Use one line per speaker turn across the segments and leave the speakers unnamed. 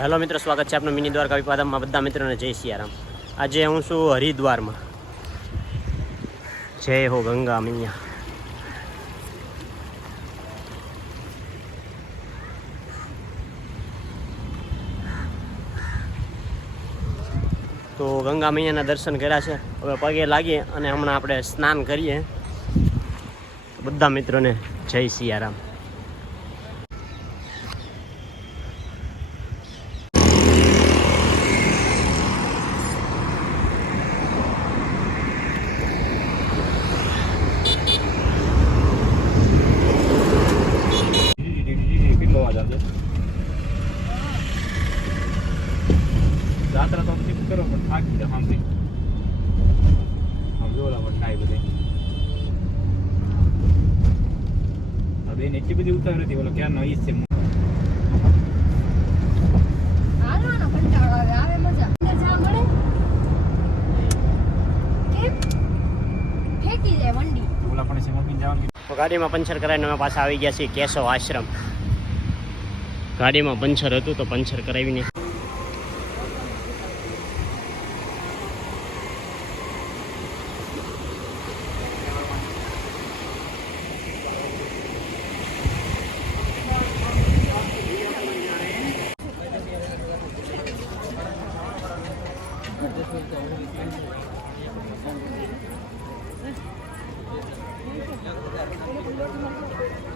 Hello મિત્રો, સ્વાગત છે આપનું મિની દ્વારકા વિપાદમમાં બધા મિત્રોને જય સિયારામ. આજે હું છું હરિદ્વારમાં. જય હો ગંગા મૈયા. તો ગંગા મૈયાના દર્શન કર્યા છે. હવે પગે લાગીએ અને હમણાં આપણે સ્નાન કરીએ. બધા મિત્રોને જય સિયારામ.
કરો પણ થાકી જાય સાંભળી આમ જોલા પણ થાય બધે. ગાડીમાં એટલી બધી ઉતાવળ હતી આવી ગયા ઈજ છે
આશ્રમ. ગાડીમાં પંચર હતું તો પંચર જા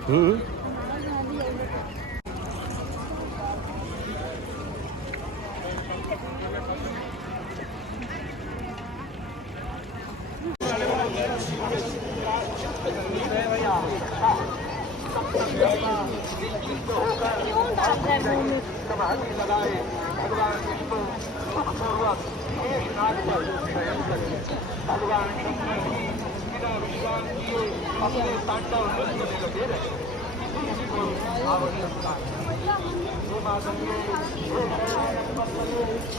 응? કેમ ફેંકી દે વંડી
ઓલા પણ છે મમ્મી જવાનું
તો ગાડીમાં પંચર કરાવીને અમે પાછા આવી ગયા છીએ કેશવ આશ્રમ ગાડીમાં પંચર હતું તો પંચર કરાવીને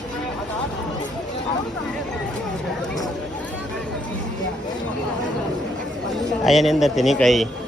હમ આ એની અંદરથી નીકળી. તો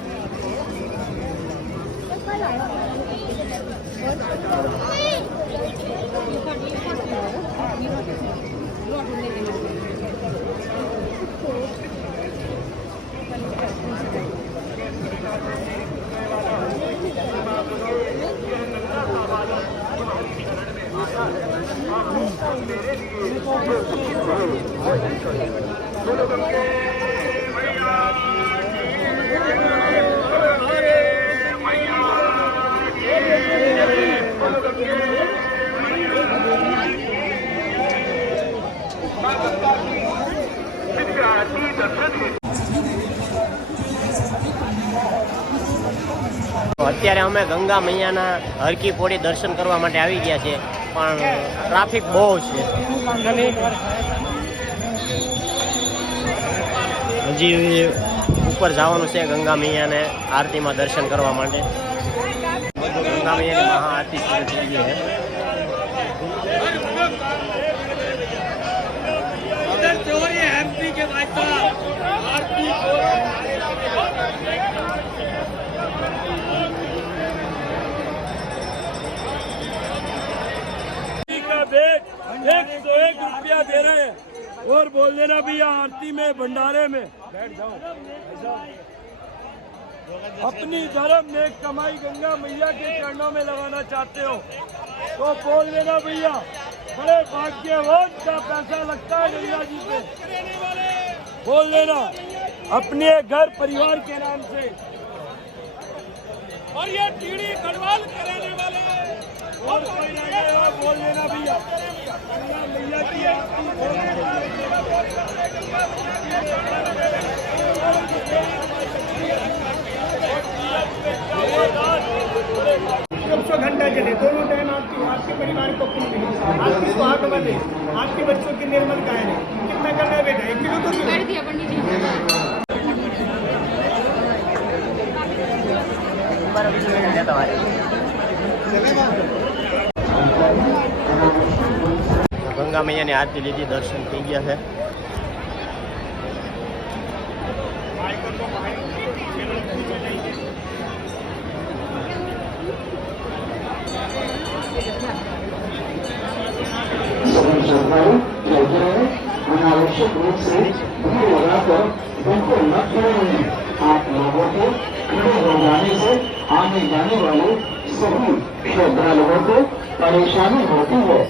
અત્યારે અમે ગંગા મૈયાના હરકી પોળી દર્શન કરવા માટે આવી ગયા છે પણ ટ્રાફિક બહુ છે. હજી ઉપર જવાનું છે ગંગા મૈયાને આરતીમાં દર્શન કરવા માટે. ગંગા મૈયાની મહાઆરતી થઈ ગઈ છે.
और बोल देना भैया आरती में भंडारे में। बैठ जाओ अपनी धर्म में कमाई गंगा मैया के चरणों में लगाना चाहते हो तो बोल देना भैया बड़े भाग्यवान का पैसा लगता है गंगा जी पे। बोल देना अपने घर परिवार के नाम से। और ये टीढ़ी गढ़वाल कराने वाले। और कोई नहीं बोल देना भैया। मैया की आरती
कब सौ घंटा चले दोनों टाइम आपकी आपके परिवार को पुण्य मिले आपकी सुहागवत है आपके बच्चों की निर्मल गाय है कितना करना है बेटा एक किलो तो किलो
કરી દે પંડિતજી
ગંગા મૈયાની આરતી લીધી દર્શન થઈ ગયા છે
श्रद्धालु चलते रहे अनावश्यक रूप से भीड़ लगाकर बिल्कुल न खड़े रहें आप लोगों को खड़े हो जाने से आने जाने वाले सभी श्रद्धालुओं को परेशानी होती है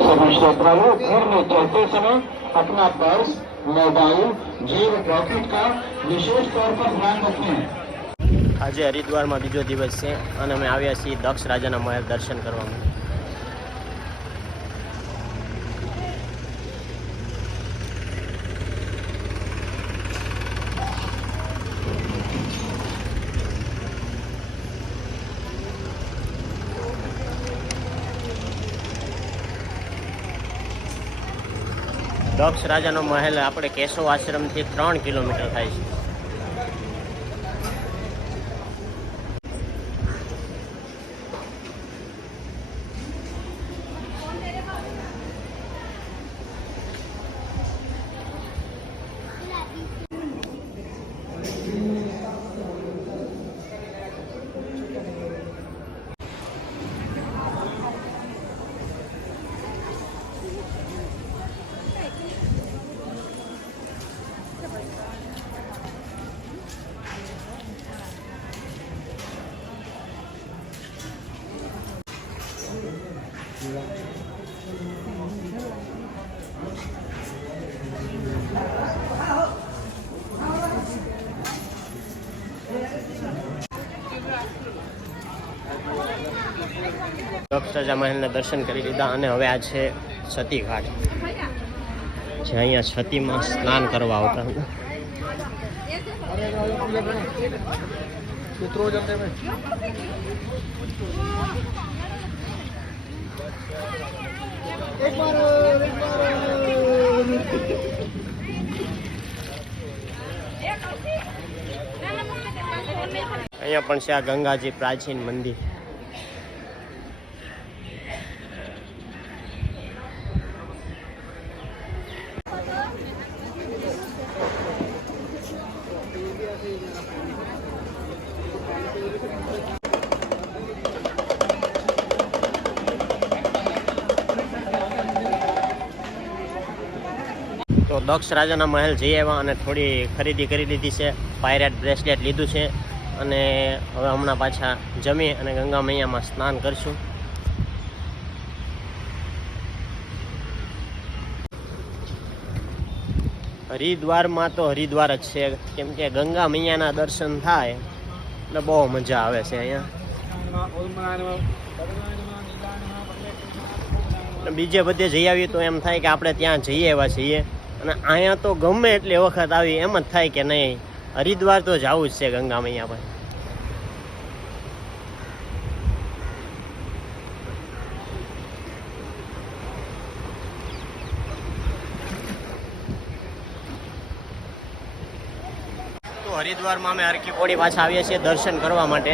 सभी श्रद्धालु घर में चलते समय अपना पर्स मोबाइल जेब पॉकेट का विशेष तौर पर ध्यान रखें
આજે હરિદ્વારમાં બીજો દિવસ છે અને અમે આવ્યા છીએ દક્ષ રાજાના મહેલ દર્શન કરવા દક્ષ રાજાનો મહેલ આપણે કેશવ આશ્રમથી ત્રણ કિલોમીટર થાય છે. રાજા મહેલના દર્શન કરી લીધા અને હવે આ છે સતી ઘાટ. જે અહીંયા સતીમાં સ્નાન કરવા આવતા અહીંયા પણ છે આ ગંગાજી પ્રાચીન મંદિર. દક્ષ રાજાના મહેલ જઈ આવ્યા અને થોડી ખરીદી કરી લીધી છે. પાયરેટ બ્રેસલેટ લીધું છે અને હવે હમણાં પાછા જમી અને ગંગા મૈયામાં સ્નાન કરશું. હરિદ્વારમાં તો હરિદ્વાર જ છે. કેમ કે ગંગા મૈયાના દર્શન થાય, એટલે બહુ મજા આવે છે અહીંયા. બીજે બધે જઈ આવીએ તો એમ થાય કે આપણે ત્યાં જઈએ એવા છીએ. અને અહીંયા તો ગમે એટલી વખત આવી, એમ જ થાય કે નહીં. હરિદ્વાર તો જવું જ છે ગંગા મૈયા પર હરિદ્વારમાં અમે હરકી પોડી પાછા આવીએ છીએ દર્શન કરવા માટે.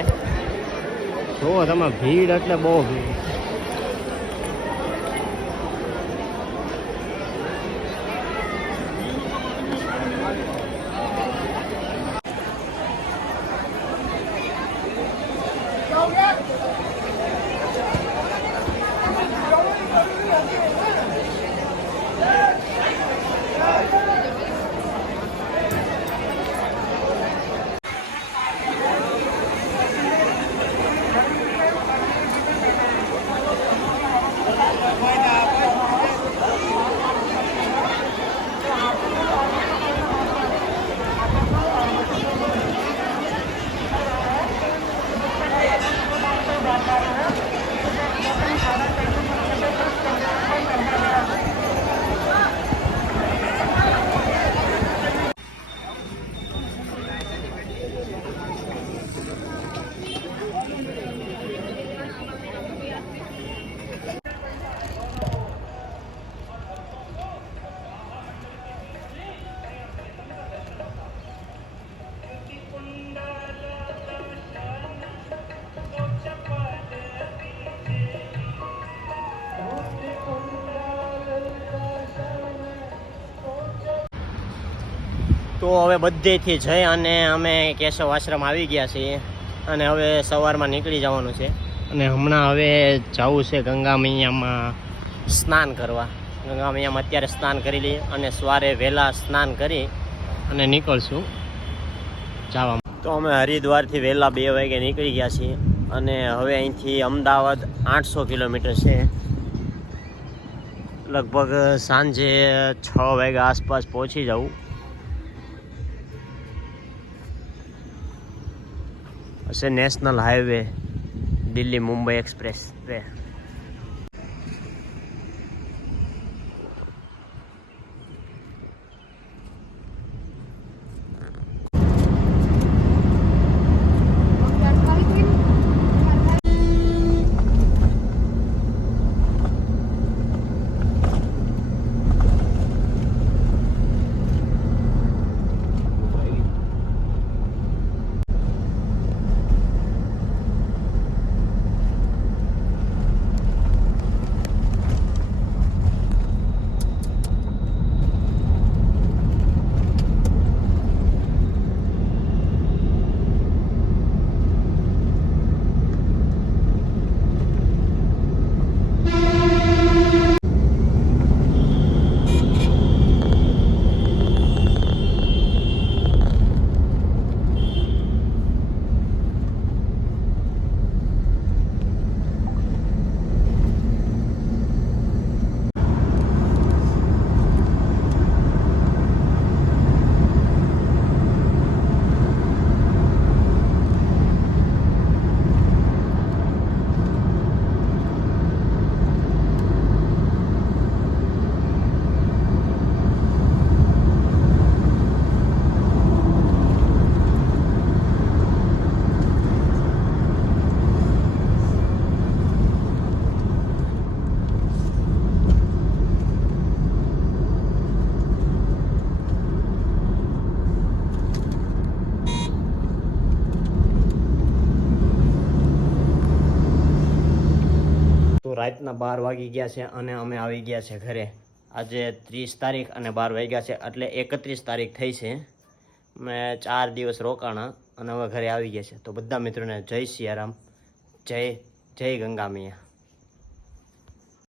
જુઓ તમે ભીડ એટલે બહુ ભીડ. તો હવે બધેથી જઈ અને અમે કેશવ આશ્રમ આવી ગયા છીએ અને હવે સવારમાં નીકળી જવાનું છે. અને હમણાં હવે જવું છે ગંગા મૈયામાં સ્નાન કરવા. ગંગા મૈયામાં અત્યારે સ્નાન કરી લઈએ અને સવારે વહેલા સ્નાન કરી અને નીકળશું જવા તો અમે હરિદ્વારથી વહેલા બે વાગે નીકળી ગયા છીએ અને હવે અહીંથી અમદાવાદ આઠસો કિલોમીટર છે. લગભગ સાંજે છ વાગ્યા આસપાસ પહોંચી જવું. હશે national highway Delhi Mumbai expressway તો રાતના બાર વાગી ગયા છે અને અમે આવી ગયા છે ઘરે. આજે ત્રીસ તારીખ અને બાર વાગ્યા છે, એટલે એકત્રીસ તારીખ થઈ છે. મેં ચાર દિવસ રોકાણા અને હવે ઘરે આવી ગયા છે. તો બધા મિત્રોને જય સિયારામ, જય જય ગંગા મૈયા.